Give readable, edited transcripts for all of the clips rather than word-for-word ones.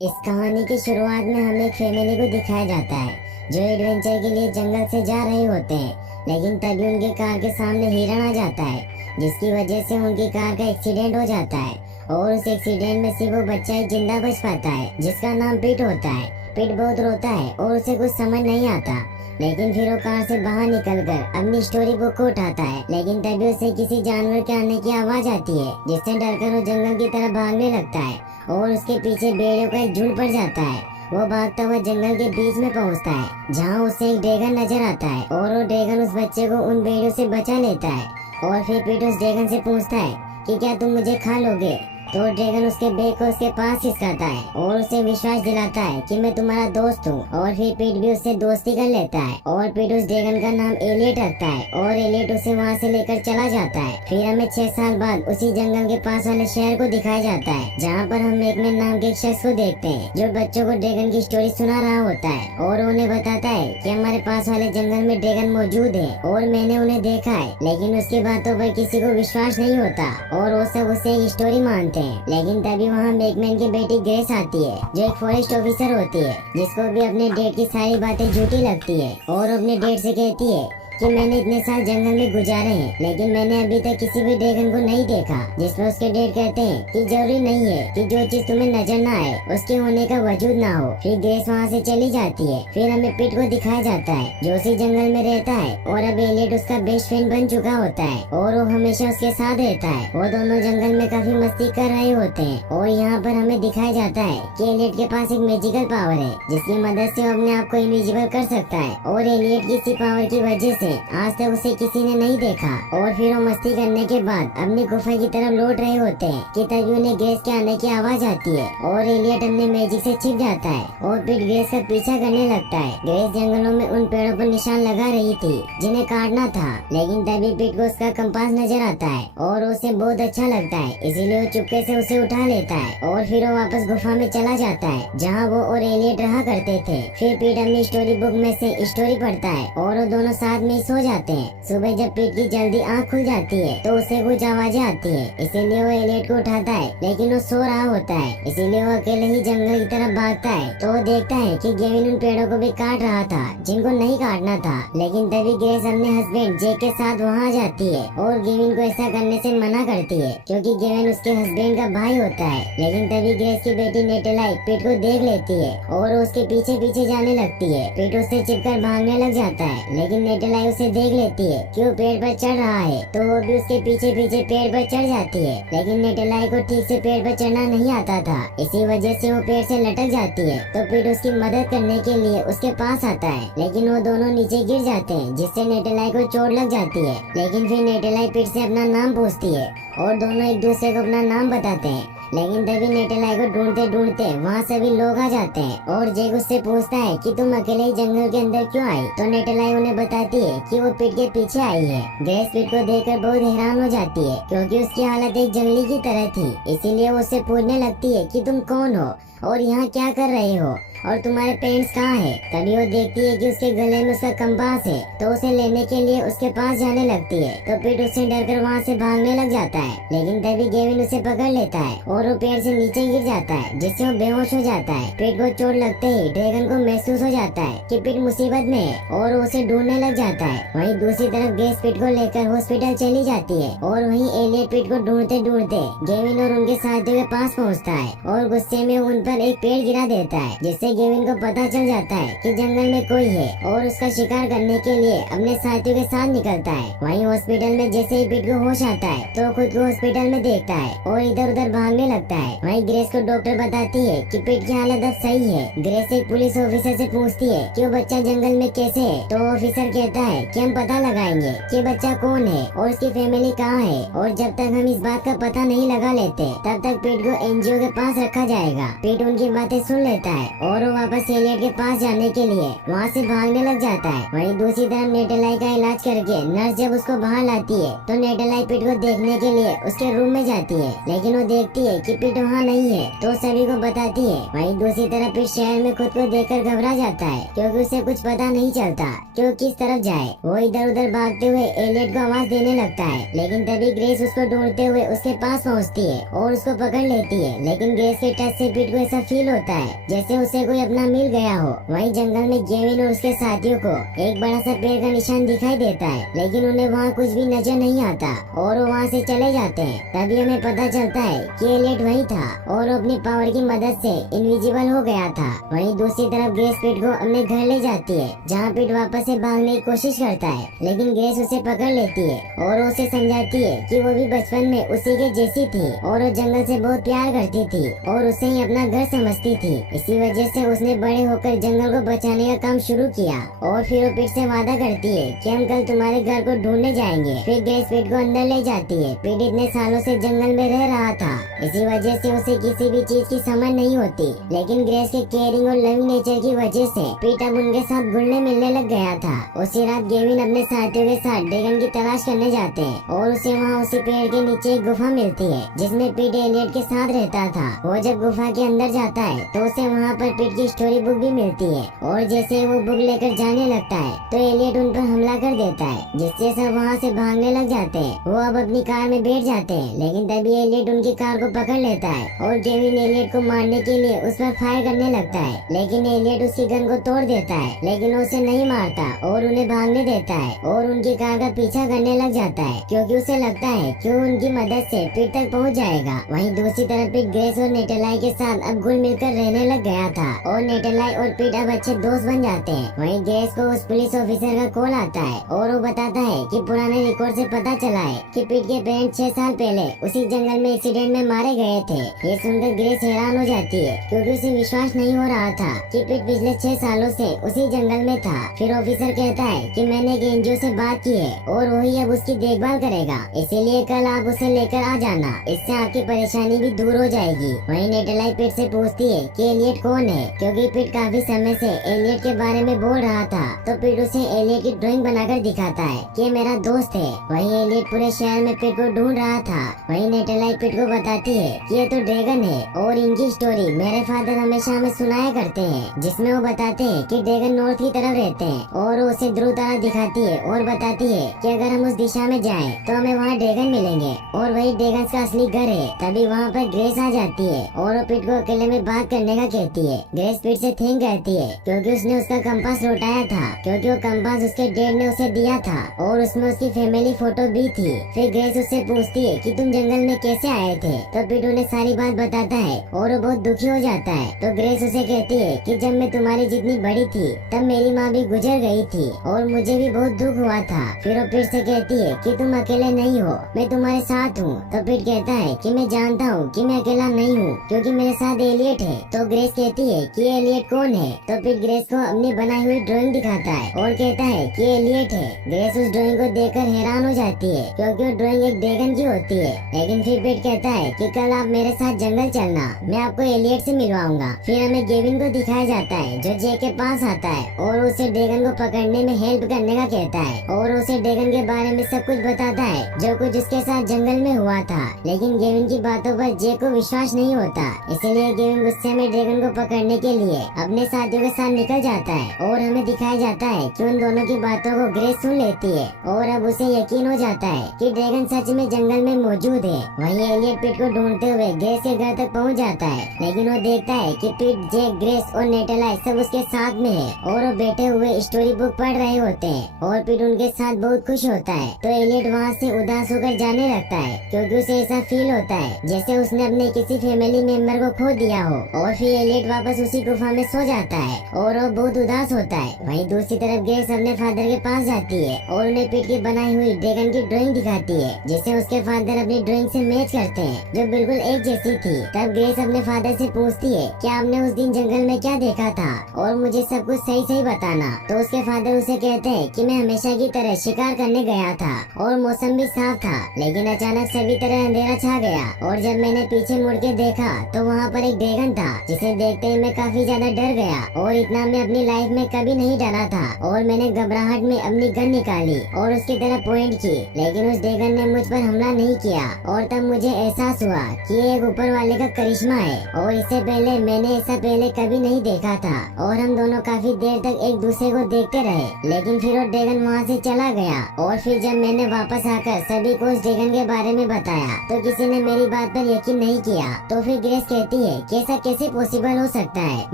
इस कहानी की शुरुआत में हमें एक फैमिली को दिखाया जाता है जो एडवेंचर के लिए जंगल से जा रहे होते हैं। लेकिन तभी उनकी कार के सामने हिरण आ जाता है जिसकी वजह से उनकी कार का एक्सीडेंट हो जाता है और उस एक्सीडेंट में सिर्फ वो बच्चा ही जिंदा बच पाता है जिसका नाम पीट होता है। पीट बहुत रोता है और उसे कुछ समझ नहीं आता, लेकिन फिर वो कार से बाहर निकलकर अपनी स्टोरी बुक को उठाता है। लेकिन तभी उसे किसी जानवर के आने की आवाज आती है जिससे डरकर वो जंगल की तरफ भागने लगता है और उसके पीछे भेड़ियों का एक झुंड पड़ जाता है। वो भागता हुआ जंगल के बीच में पहुंचता है जहां उसे एक ड्रैगन नजर आता है और वो ड्रैगन उस बच्चे को उन भेड़ियों से बचा लेता है। और फिर पीट उस ड्रैगन से पूछता है कि क्या तुम मुझे खा लोगे। तो ड्रैगन उसके बैग को उसके पास खिसकाता है और उसे विश्वास दिलाता है कि मैं तुम्हारा दोस्त हूँ। और फिर पीट भी उससे दोस्ती कर लेता है और पीट उस ड्रैगन का नाम एलियट रखता है और एलियट उसे वहाँ से लेकर चला जाता है। फिर हमें 6 साल बाद उसी जंगल के पास वाले शहर को दिखाया जाता है जहाँ पर हम मैकमैन नाम के एक शख्स को देखते हैं जो बच्चों को ड्रैगन की स्टोरी सुना रहा होता है और उन्हें बताता है कि हमारे पास वाले जंगल में ड्रैगन मौजूद है और मैंने उन्हें देखा है। लेकिन उसकी बातों पर किसी को विश्वास नहीं होता और वो सब उसे एक स्टोरी मानते हैं। लेकिन तभी वहाँ मैकमैन की बेटी ग्रेस आती है जो एक फॉरेस्ट ऑफिसर होती है जिसको भी अपने डैड की सारी बातें झूठी लगती है और अपने डैड से कहती है कि मैंने इतने साल जंगल में गुजारे हैं लेकिन मैंने अभी तक किसी भी ड्रैगन को नहीं देखा। जिसमें उसके डैड कहते हैं कि जरूरी नहीं है कि जो चीज तुम्हें नजर ना आए उसके होने का वजूद ना हो। फिर ग्रेस वहाँ से चली जाती है। फिर हमें पिट को दिखाया जाता है जो उसी जंगल में रहता है और अब एलियट उसका बेस्ट फ्रेंड बन चुका होता है और वो हमेशा उसके साथ रहता है। वो दोनों जंगल में काफी मस्ती कर रहे होते हैं और यहाँ पर हमें दिखाया जाता है कि एलियट के पास एक मैजिकल पावर है जिसकी मदद से वो अपने आप को इनविजिबल कर सकता है और एलियट की इसी पावर की वजह से आज तक उसे किसी ने नहीं देखा। और फिर वो मस्ती करने के बाद अपनी गुफा की तरफ लौट रहे होते हैं कि तभी उन्हें ग्रेस के आने की आवाज आती है और एलियट अपने मैजिक से छिप जाता है और फिर ग्रेस का पीछा करने लगता है। ग्रेस जंगलों में उन पेड़ों पर निशान लगा रही थी जिन्हें काटना था, लेकिन तभी पिट को उसका कंपास नजर आता है और उसे बहुत अच्छा लगता है, इसीलिए वो चुपके से उसे उठा लेता है और फिर वो वापस गुफा में चला जाता है जहाँ वो और एलियट रहा करते थे। फिर पीट अपनी स्टोरी बुक में से स्टोरी पढ़ता है और वो दोनों साथ में सो जाते हैं। सुबह जब पीट की जल्दी आँख खुल जाती है तो उसे कुछ आवाजें आती है, इसीलिए वो एलियट को उठाता है लेकिन वो सो रहा होता है, इसीलिए वो अकेले ही जंगल की तरफ भागता है। तो वो देखता है कि गेविन उन पेड़ों को भी काट रहा था जिनको नहीं काटना था। लेकिन तभी ग्रेस अपने हस्बैंड जेक के साथ वहाँ आ जाती है और गेविन को ऐसा करने से मना करती है क्योंकि गेविन उसके हस्बैंड का भाई होता है। लेकिन तभी ग्रेस की बेटी नेटेलाई पीट को देख लेती है और उसके पीछे पीछे जाने लगती है। पीट उससे चिपकर भागने लग जाता है लेकिन नेटेलाई उसे देख लेती है कि वो पेड़ पर चढ़ रहा है तो वो भी उसके पीछे पीछे पेड़ पर चढ़ जाती है। लेकिन नेटेलाई को ठीक से पेड़ पर चढ़ना नहीं आता था, इसी वजह से वो पेड़ से लटक जाती है। तो पीट उसकी मदद करने के लिए उसके पास आता है लेकिन वो दोनों नीचे गिर जाते हैं जिससे नेटेलाई को चोट लग जाती है। लेकिन फिर नेटेलाई पीट से अपना नाम पूछती है और दोनों एक दूसरे को अपना नाम बताते हैं। लेकिन तभी नेटेलाई को ढूंढते ढूंढते वहाँ सभी लोग आ जाते हैं और जेक उससे पूछता है कि तुम अकेले ही जंगल के अंदर क्यों आई। तो नेटेलाई उन्हें बताती है कि वो पीट के पीछे आई है। ग्रेस पीट को देखकर बहुत हैरान हो जाती है क्योंकि उसकी हालत एक जंगली की तरह थी, इसीलिए वो उससे पूछने लगती है कि तुम कौन हो और यहाँ क्या कर रहे हो और तुम्हारे पेरेंट्स कहाँ है। तभी वो देखती है कि उसके गले में उसका कंपास है तो उसे लेने के लिए उसके पास जाने लगती है। तो पीट उससे डरकर वहाँ से भागने लग जाता है लेकिन तभी गेविन उसे पकड़ लेता है और वो पेड़ से नीचे गिर जाता है जिससे वो बेहोश हो जाता है। पीट को चोट लगते ही ड्रैगन को महसूस हो जाता है कि पीट मुसीबत में है और वो उसे ढूंढने लग जाता है। वहीं दूसरी तरफ ग्रेस पीट को लेकर हॉस्पिटल चली जाती है और वहीं एलियट पीट को ढूंढते ढूंढते गेविन और उनके साथियों के पास पहुँचता है और गुस्से में उन पर एक पेड़ गिरा देता है जिससे गेविन को पता चल जाता है कि जंगल में कोई है और उसका शिकार करने के लिए अपने साथियों के साथ निकलता है। वहीं हॉस्पिटल में जैसे ही पीट को होश आता है तो खुद को हॉस्पिटल में देखता है और इधर उधर भागने लगता है। वहीं ग्रेस को डॉक्टर बताती है कि पीट की हालत अब सही है। ग्रेस एक पुलिस ऑफिसर से पूछती है कि वो बच्चा जंगल में कैसे है। तो ऑफिसर कहता है कि हम पता लगाएंगे कि बच्चा कौन है और उसकी फैमिली कहाँ है और जब तक हम इस बात का पता नहीं लगा लेते तब तक पीट को एनजीओ के पास रखा जाएगा। पीट उनकी बातें सुन लेता है और वो वापस एलियट के पास जाने के लिए वहाँ से भागने लग जाता है। वहीं दूसरी तरफ नेटेलाई का इलाज करके नर्स जब उसको बाहर लाती है तो नेटेलाई पीट को देखने के लिए उसके रूम में जाती है लेकिन वो देखती है कि पीट वहाँ नहीं है तो सभी को बताती है। वहीं दूसरी तरफ पीट शहर में खुद को देखकर घबरा जाता है क्योंकि उसे कुछ पता नहीं चलता कि वो किस तरफ जाए। वो इधर उधर भागते हुए एलियट को आवाज देने लगता है लेकिन तभी ग्रेस उसको ढूंढते हुए उसके पास पहुँचती है और उसको पकड़ लेती है। लेकिन ग्रेस के टच से पीट को ऐसा फील होता है जैसे उसे कोई अपना मिल गया हो। वहीं जंगल में गेविन और उसके साथियों को एक बड़ा सा पेड़ का निशान दिखाई देता है, लेकिन उन्हें वहाँ कुछ भी नजर नहीं आता और वो वहाँ से चले जाते हैं। तभी हमें पता चलता है कि एलियट वही था और वो अपनी पावर की मदद से इनविजिबल हो गया था। वहीं दूसरी तरफ ग्रेस पीट को अपने घर ले जाती है, जहाँ पीट वापस से भागने की कोशिश करता है, लेकिन ग्रेस उसे पकड़ लेती है और उसे समझाती है कि वो भी बचपन में उसी के जैसी थी और वो जंगल से बहुत प्यार करती थी और उसे ही अपना घर समझती थी। इसी वजह से उसने बड़े होकर जंगल को बचाने का काम शुरू किया और फिर वो पीट से वादा करती है कि हम कल तुम्हारे घर को ढूंढने जाएंगे। फिर ग्रेस पीट को अंदर ले जाती है। पीट इतने सालों से जंगल में रह रहा था, इसी वजह से उसे किसी भी चीज की समझ नहीं होती, लेकिन ग्रेस के केयरिंग और लविंग नेचर की वजह से पीट अब उनके साथ घुलने मिलने लग गया था। उसी रात गेविन अपने साथियों के साथ ड्रैगन की तलाश करने जाते हैं और उसे वहाँ उसी पेड़ के नीचे एक गुफा मिलती है जिसमें पीट एलियट के साथ रहता था। वो जब गुफा के अंदर जाता है तो उसे वहाँ पर पीट की स्टोरी बुक भी मिलती है और जैसे वो बुक लेकर जाने लगता है तो एलियट उन पर हमला कर देता है, जिससे सब वहाँ से भागने लग जाते हैं। वो अब अपनी कार में बैठ जाते हैं, लेकिन तभी एलियट उनकी कार को पकड़ लेता है और गेविन एलियट को मारने के लिए उस पर फायर करने लगता है, लेकिन एलियट उसकी गन को तोड़ देता है, लेकिन उसे नहीं मारता और उन्हें भागने देता है और उनकी कार का पीछा करने लग जाता है क्योंकि उसे लगता है कि वो उनकी मदद से पीट तक पहुँच जाएगा। वहीं दूसरी तरफ पीट ग्रेस और नेटलाई के साथ अब घुल मिलकर रहने लग गया था और नेटलाई और पीट अब अच्छे दोस्त बन जाते हैं। वहीं ग्रेस को उस पुलिस ऑफिसर का कॉल आता है और वो बताता है कि पुराने रिकॉर्ड से पता चला है कि पीट के पेरेंट्स 6 साल पहले उसी जंगल में एक्सीडेंट में मारे गए थे। ये सुनकर ग्रेस हैरान हो जाती है क्योंकि उसे विश्वास नहीं हो रहा था कि पीट पिछले 6 सालों से उसी जंगल में था। फिर ऑफिसर कहता है कि मैंने एक एनजीओ से बात की है और वही अब उसकी देखभाल करेगा, इसीलिए कल आप उसे लेकर आ जाना, इससे आपकी परेशानी भी दूर हो जाएगी। वहीं नेटलाई पीट से पूछती है कि एलियट कौन है, क्योंकि पीट काफी समय से एलियट के बारे में बोल रहा था, तो पीट उसे एलियट की ड्राइंग बनाकर दिखाता है कि मेरा दोस्त है। वहीं एलियट पूरे शहर में पीट को ढूंढ रहा था। वहीं नेटलाई पीट को बताती है कि ये तो ड्रैगन है और इनकी स्टोरी मेरे फादर हमेशा हमें सुनाया करते हैं, जिसमें वो बताते हैं कि ड्रैगन नॉर्थ की तरफ रहते हैं और वो उसे ध्रुव तारा दिखाती है और बताती है कि अगर हम उस दिशा में जाएं तो हमें वहाँ ड्रैगन मिलेंगे और वही ड्रैगन का असली घर है। तभी वहाँ पर ग्रेस आ जाती है और वो पीट को अकेले में बात करने का कहती है। ग्रेस पीट से थैंक कहती है क्योंकि उसने उसका कंपास लौटाया था, क्योंकि वो कंपास उसके डैड ने उसे दिया था और उसमें उसकी फैमिली फोटो भी थी। फिर ग्रेस उससे पूछती है कि तुम जंगल में कैसे आए थे, तो पीट उन्हें सारी बात बताता है और वो बहुत दुखी हो जाता है। तो ग्रेस उसे कहती है कि जब मैं तुम्हारी जितनी बड़ी थी तब मेरी माँ भी गुजर गई थी और मुझे भी बहुत दुख हुआ था। फिर वो पीट से कहती है कि तुम अकेले नहीं हो, मैं तुम्हारे साथ हूँ। तो पीट कहता है कि मैं जानता हूँ कि मैं अकेला नहीं हूँ क्योंकि मेरे साथ एलियट है। तो ग्रेस कहती है कि एलियट कौन है, तो पीट ग्रेस को अपनी बनाई हुई ड्राइंग दिखाता है और कहता है कि एलियट है। ग्रेस उस ड्राइंग को देखकर हैरान हो जाती है क्योंकि वो ड्राइंग एक ड्रैगन की होती है। लेकिन फिर पीट कहता है कि कल आप मेरे साथ जंगल चलना, मैं आपको एलियट से मिलवाऊंगा। फिर हमें गेविन को दिखाया जाता है जो जे के पास आता है और उसे ड्रैगन को पकड़ने में हेल्प करने का कहता है और उसे ड्रैगन के बारे में सब कुछ बताता है जो कुछ उसके साथ जंगल में हुआ था। लेकिन गेविन की बातों पर जे को विश्वास नहीं होता, इसलिए गेविन गुस्से में ड्रैगन को पकड़ने के लिए अपने साथियों के साथ निकल जाता है और हमें दिखाया जाता है कि उन दोनों की बातों को ग्रेस सुन लेती है और अब उसे यकीन हो जाता है कि ड्रैगन सच में जंगल में मौजूद है। वहीं एलियट पीट को ढूंढते हुए ग्रेस के घर तक पहुंच जाता है, लेकिन वो देखता है कि पीट, जे, ग्रेस और नेटलाई सब उसके साथ में है और वो बैठे हुए स्टोरी बुक पढ़ रहे होते हैं और पीट उनके साथ बहुत खुश होता है। तो एलियट वहाँ से उदास होकर जाने लगता है क्योंकि उसे ऐसा फील होता है जैसे उसने अपने किसी फैमिली मेंबर को खो दिया हो। और फिर एलियट वापस उसी गुफा में सो जाता है और वो बहुत उदास होता है। वहीं दूसरी तरफ ग्रेस अपने फादर के पास जाती है और उन्हें पीट की बनाई हुई ड्रैगन की ड्राइंग दिखाती है जिसे उसके फादर अपनी ड्राइंग से मैच करते हैं, जो बिल्कुल एक जैसी थी। तब ग्रेस अपने फादर से पूछती है कि आपने उस दिन जंगल में क्या देखा था और मुझे सब कुछ सही सही बताना। तो उसके फादर उसे कहते हैं कि मैं हमेशा की तरह शिकार करने गया था और मौसम भी साफ था, लेकिन अचानक सभी तरह अंधेरा छा गया और जब मैंने पीछे मुड़ के देखा तो वहाँ पर एक ड्रैगन था जिसे देखते ही मैं काफी ज्यादा डर गया और इतना मैं अपनी लाइफ में कभी नहीं डरा था और मैंने घबराहट में अपनी गन निकाली और उसकी तरफ पॉइंट की, लेकिन उस ड्रैगन ने मुझ पर हमला नहीं किया और तब मुझे एहसास हुआ कि ये एक ऊपर वाले का करिश्मा है और इससे पहले मैंने ऐसा पहले कभी नहीं देखा था। और हम दोनों काफी देर तक एक दूसरे को देखते रहे, लेकिन फिर वो ड्रैगन वहाँ से चला गया और फिर जब मैंने वापस आकर सभी को उस ड्रैगन के बारे में बताया तो किसी ने मेरी बात पर यकीन नहीं किया। तो फिर ग्रेस कहती है कि ऐसा कैसे पॉसिबल हो सकता है।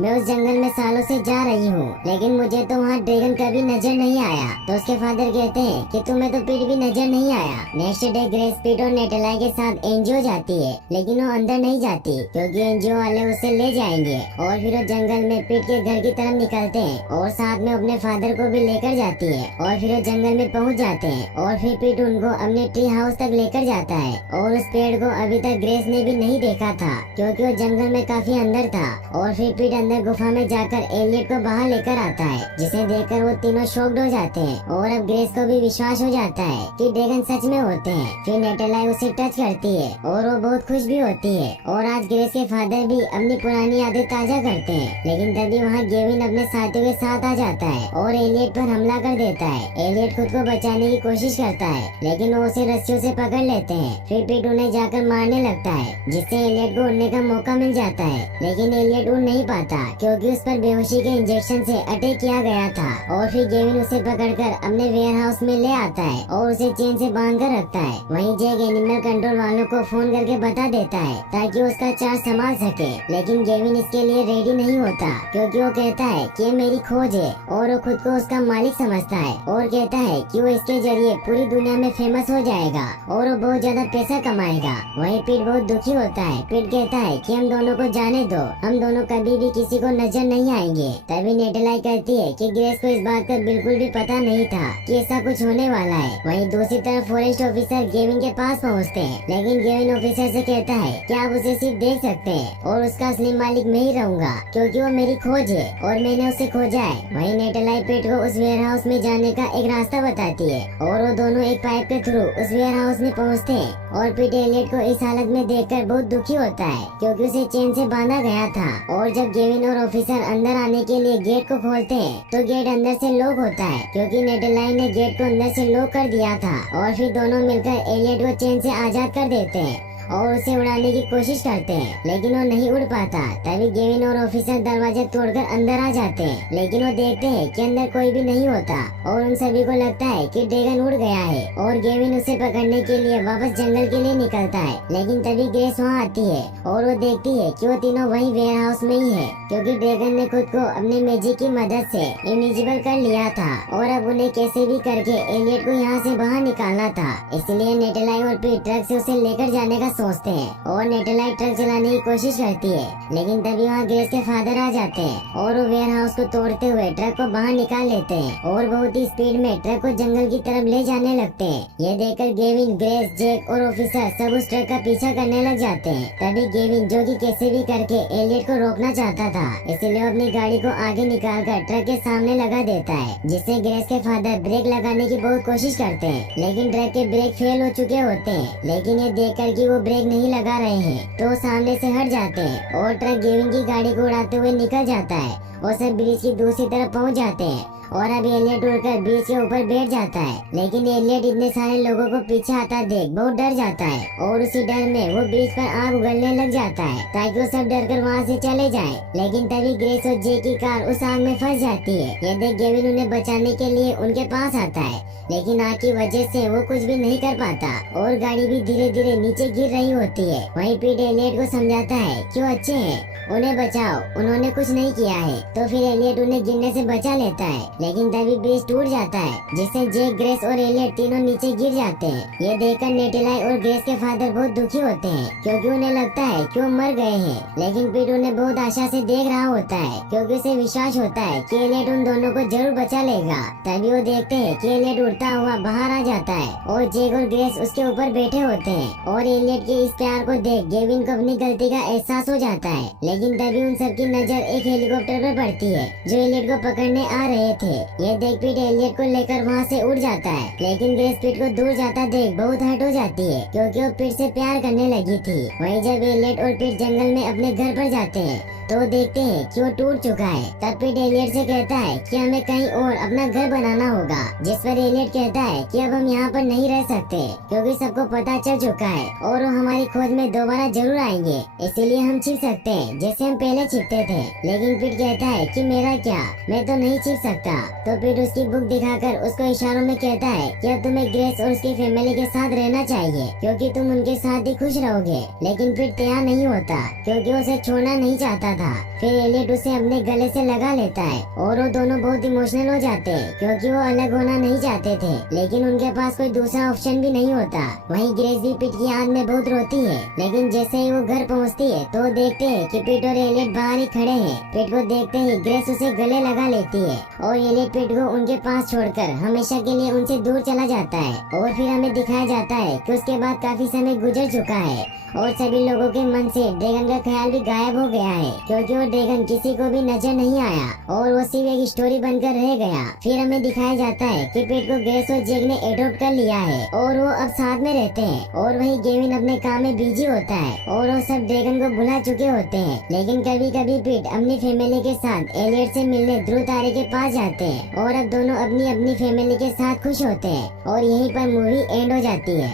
मैं उस जंगल में सालों से जा रही हूँ, लेकिन मुझे तो वहाँ ड्रैगन कभी नजर नहीं आया। तो उसके फादर कहते हैं कि तुम्हें तो पीट भी नजर नहीं आया। नेक्स्ट डे ग्रेस पीट और नेटलाई के साथ एनजीओ जाती है, लेकिन वो अंदर नहीं जाती क्योंकि एनजीओ वाले उसे ले जाएंगे। और फिर वो जंगल में पीट के घर की तरफ निकलते हैं और साथ में अपने फादर को भी लेकर जाती है। और फिर वो जंगल में पहुँच जाते हैं और फिर पीट उनको अपने ट्री हाउस तक लेकर जाता है। और उस पेड़ को अभी तक ग्रेस ने भी नहीं देखा था क्योंकि वो जंगल में काफी अंदर था। और फिर पीट अंदर गुफा में जाकर एलियट को बाहर लेकर आता है, जिसे देखकर वो तीनों शॉक्ड हो जाते हैं। और अब ग्रेस को भी विश्वास हो जाता है कि ड्रैगन सच में होते हैं। फिर नेटलाई उसे टच करती है और वो बहुत खुश भी होती है। और आज ग्रेस के फादर भी अपनी पुरानी यादें ताजा करते हैं, लेकिन तभी वहाँ गेविन अपने साथियों के साथ आ जाता है और एलियट पर हमला कर देता है। एलियट खुद को बचाने की कोशिश करता है, लेकिन वो उसे रस्सियों से पकड़ लेते हैं। फिर पीट उन्हें जाकर मारने लगता है, जिससे एलियट को उड़ने का मौका मिल जाता है। लेकिन एलियट उड़ नहीं पाता क्योंकि उस पर बेहोशी के इंजेक्शन से अटैक किया गया था। और फिर गेविन उसे पकड़कर अपने वेयर हाउस में ले आता है और उसे चेन से बांध कर रखता है। वहीं जैक एनिमल कंट्रोल वालों को फोन करके बता देता है ताकि उसका चार्ज संभाल सके। लेकिन गेविन इसके लिए रेडी नहीं होता क्योंकि वो कहता है कि ये मेरी खोज है और वो खुद को उसका मालिक समझता है और कहता है कि वो इसके जरिए पूरी दुनिया में फेमस हो जाएगा और वो बहुत ज्यादा पैसा कमाएगा। वहीं पीट बहुत दुखी होता है। पीट कहता है कि हम दोनों को जाने दो, हम दोनों कभी भी किसी को नजर नहीं आएंगे। तभी नेटलाई कहती है कि ग्रेस को इस बात का बिल्कुल भी पता नहीं था कि ऐसा कुछ होने वाला है। वहीं दूसरी तरफ फॉरेस्ट ऑफिसर गेविन के पास पहुंचते हैं, लेकिन गेविन ऑफिसर से कहता है कि आप उसे सिर्फ देख सकते हैं और उसका असली मालिक मैं ही रहूंगा क्योंकि वो मेरी खोज है और मैंने उसे खोजा है। वहीं नेटलाई पीट को उस वेयर हाउस में जाने का एक रास्ता बताती है और वो दोनों एक पाइप के थ्रू उस वेयर हाउस में पहुँचते हैं। और पीट एलियट को इस हालत में देखकर बहुत दुखी होता है क्योंकि उसे चेन से बांधा गया था। और जब गेविन और ऑफिसर अंदर आने के लिए गेट को खोलते हैं तो गेट अंदर से लॉक होता है क्योंकि नेटलाई ने गेट को अंदर से लॉक कर दिया था। और फिर दोनों मिलकर एलियट को चेन से आजाद कर देते हैं और उसे उड़ाने की कोशिश करते हैं, लेकिन वो नहीं उड़ पाता। तभी गेविन और ऑफिसर दरवाजा तोड़कर अंदर आ जाते हैं, लेकिन वो देखते हैं कि अंदर कोई भी नहीं होता और उन सभी को लगता है कि ड्रैगन उड़ गया है। और गेविन उसे पकड़ने के लिए वापस जंगल के लिए निकलता है, लेकिन तभी ग्रेस वहाँ आती है और वो देखती है कि वो तीनों वही वेयर हाउस में ही है क्योंकि ड्रैगन ने खुद को अपने मैजिक की मदद से इनविजिबल कर लिया था और अब उन्हें कैसे भी करके एलियट को यहाँ से बाहर निकालना था। इसलिए नेटलाई और पीट ट्रक से उसे लेकर जाने का सोचते हैं और नेटलाई ट्रक चलाने की कोशिश करती है, लेकिन तभी वहाँ ग्रेस के फादर आ जाते हैं और वो वेयर हाउस को तोड़ते हुए ट्रक को बाहर निकाल लेते हैं और बहुत ही स्पीड में ट्रक को जंगल की तरफ ले जाने लगते हैं। ये देखकर गेविन, ग्रेस, जैक और ऑफिसर सब उस ट्रक का पीछा करने लग जाते हैं। तभी गेविन, जो कि कैसे भी करके एलियट को रोकना चाहता था, इसलिए अपनी गाड़ी को आगे निकाल कर ट्रक के सामने लगा देता है, जिससे ग्रेस के फादर ब्रेक लगाने की बहुत कोशिश करते हैं, लेकिन ट्रक के ब्रेक फेल हो चुके होते हैं। लेकिन ये देखकर कि वो ब्रेक नहीं लगा रहे हैं तो सामने से हट जाते हैं और ट्रक गेविन की गाड़ी को उड़ाते हुए निकल जाता है और सब ब्रिज की दूसरी तरफ पहुंच जाते हैं। और अब एलियट उड़कर ब्रिज के ऊपर बैठ जाता है, लेकिन एलियट इतने सारे लोगों को पीछे आता देख बहुत डर जाता है और उसी डर में वो ब्रिज पर आग उगलने लग जाता है ताकि वो सब डरकर वहाँ से चले जाएं। लेकिन तभी ग्रेस और जे की कार उस आग में फंस जाती है। ये देख गेविन उन्हें बचाने के लिए उनके पास आता है, लेकिन आग की वजह से वो कुछ भी नहीं कर पाता और गाड़ी भी धीरे धीरे नीचे गिर रही होती है। वहीं पीट एलियट को समझाता है कि वो अच्छे हैं, उन्हें बचाओ, उन्होंने कुछ नहीं किया है। तो फिर एलियट उन्हें गिरने से बचा लेता है, लेकिन तभी ब्रिज टूट जाता है जिससे जैक, ग्रेस और एलियट तीनों नीचे गिर जाते हैं। ये देखकर नेटलाई और ग्रेस के फादर बहुत दुखी होते हैं क्योंकि उन्हें लगता है कि वो मर गए हैं, लेकिन पीट उन्हें बहुत आशा से देख रहा होता है क्योंकि उसे विश्वास होता है कि एलियट उन दोनों को जरूर बचा लेगा। तभी वो देखते हैं कि एलियट उड़ता हुआ बाहर आ जाता है और जैक और ग्रेस उसके ऊपर बैठे होते हैं और एलियट के इस प्यार को देख गेविन को अपनी गलती का एहसास हो जाता है। लेकिन तभी उन सबकी नजर एक हेलीकॉप्टर पर पड़ती है जो एलियट को पकड़ने आ रहे थे। ये देख पीट एलियट को लेकर वहाँ से उड़ जाता है, लेकिन ग्रेस पीट को दूर जाता देख बहुत हर्ट हो जाती है क्योंकि वो पीट से प्यार करने लगी थी। वहीं जब एलियट और पीट जंगल में अपने घर पर जाते हैं तो देखते हैं कि वो टूट चुका है। तब पीट एलियट से कहता है कि हमें कहीं और अपना घर बनाना होगा, जिस पर एलियट कहता है कि अब हम यहाँ पर नहीं रह सकते क्योंकि सबको पता चल चुका है और वो हमारी खोज में दोबारा जरूर आएंगे, इसीलिए हम छिप सकते हैं जैसे हम पहले छिपते थे। लेकिन पिट कहता है कि मेरा क्या, मैं तो नहीं छिप सकता। तो पिट उसकी बुक दिखाकर उसको इशारों में कहता है कि अब तुम्हें ग्रेस और उसकी फैमिली के साथ रहना चाहिए, क्योंकि तुम उनके साथ ही खुश रहोगे। लेकिन पिट तैयार नहीं होता, क्योंकि उसे छोड़ना नहीं चाहता था। फिर एलियट उसे अपने गले से लगा लेता है और वो दोनों बहुत इमोशनल हो जाते हैं, क्योंकि वो अलग होना नहीं चाहते थे, लेकिन उनके पास कोई दूसरा ऑप्शन भी नहीं होता। वहीं ग्रेस भी पिट की याद में बहुत रोती है, लेकिन जैसे ही वो घर पहुंचती है तो देखते हैं कि पिट और एलियट बाहर ही खड़े हैं। पिट को देखते ही ग्रेस उसे गले लगा लेती है और एलियट पिट को उनके पास छोड़कर हमेशा के लिए उनसे दूर चला जाता है। और फिर हमें दिखाया जाता है कि उसके बाद काफी समय गुजर चुका है और सभी लोगों के मन से ड्रैगन का ख्याल भी गायब हो गया है, क्योंकि वो ड्रैगन किसी को भी नजर नहीं आया और वो सिर्फ एक स्टोरी बनकर रह गया। फिर हमें दिखाया जाता है कि पिट को ग्रेस और जैक ने एडॉप्ट कर लिया है और वो अब साथ में रहते हैं। और वही गेविन अपने काम में बिजी होता है और वो सब ड्रैगन को भुला चुके होते हैं। लेकिन कभी कभी पिट अपनी फैमिली के साथ एलियट से मिलने ध्रुव तारे के पास जाते हैं और अब दोनों अपनी अपनी फैमिली के साथ खुश होते हैं और यहीं पर मूवी एंड हो जाती है।